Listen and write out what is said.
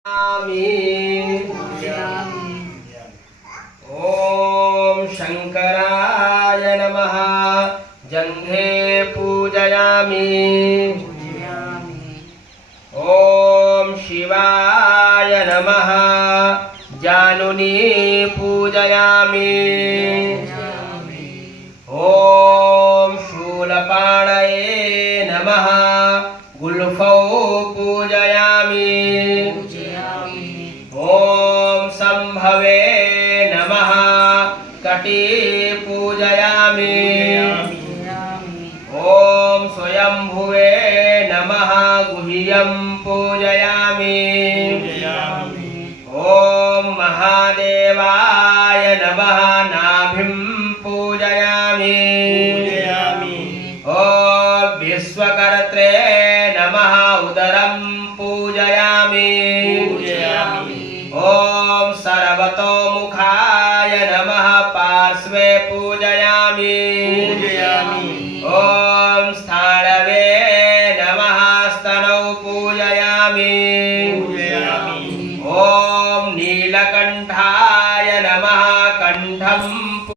ओम शंकराय नमः। जंघे पूजयामि। ओम शिवाय नमः। जानुनी पूजयामि। ओम शूलपाणये नमः। गुल्फौ पूजयामि। ओम संभवे नमः। कटी पूजयामि। ओम स्वयंभुवे नमः। गुह्यं पूजयामि। ओम महादेवाय नमः। नाभिं पूजयामि। ओम विश्वकर्त्रे नमः। उदरं पूजयामि। ओम सर्वतोमुखाय नमः। पार्श्वे पूजयामि। ओम स्थाणवे नमः। स्तनौ पूजयामि। ओम नीलकंठा